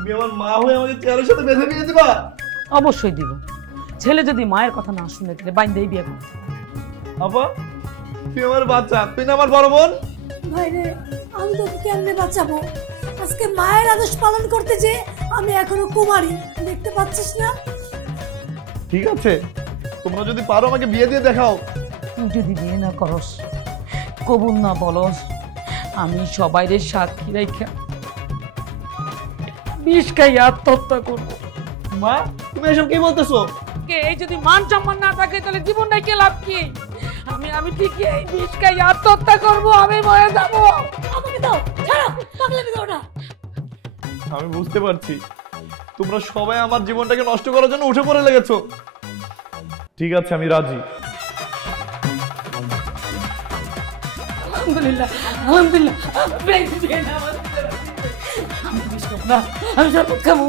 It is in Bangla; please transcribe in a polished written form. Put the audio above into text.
তুমি আমার মা হয়ে আমাকে ছেলের সাথে বেঁধে বিয়ে দিবা? অবশ্যই দিব। ছেলে যদি মায়ের কথা না শুনে তাহলে বাইন্দেই বিয়ে করবে। আপা তুই আমার বাচ্চা, তুই না আমার বড় বোন। ভাইরে, আমি তোকে কেমনে বাঁচাবো? আজকে মায়ের আদেশ পালন করতে যে আমি এখনো কুমারী, দেখতে পাচ্ছিস না? ঠিক আছে, তোমরা যদি পারো আমাকে বিয়ে দিয়ে দেখাও। তুই যদি বিয়ে না করস, কবুল না বলস, আমি সবাইরে সাক্ষী রাইখা বিষ খাই আত্মহত্যা করবো। মা তুমি এসব কি বলতেছো? এই যদি মান সম্মান না থাকে তাহলে জীবনটাই কে লাভ কি? আমি ঠিকই এই বিষ খাই আত্মহত্যা করবো, আমি মরে যাবো। আমাকে দাও, ছাড়ো, পাগলামি দাও না। আমি বুঝতে পারছি তোমরা সবাই আমার জীবনটাকে নষ্ট করার জন্য উঠে পড়ে লেগেছো। ঠিক আছে, আমি রাজি। আলহামদুলিল্লাহ, আলহামদুলিল্লাহ। আমি বিষ খাবো না, আমি শরবত খাবো।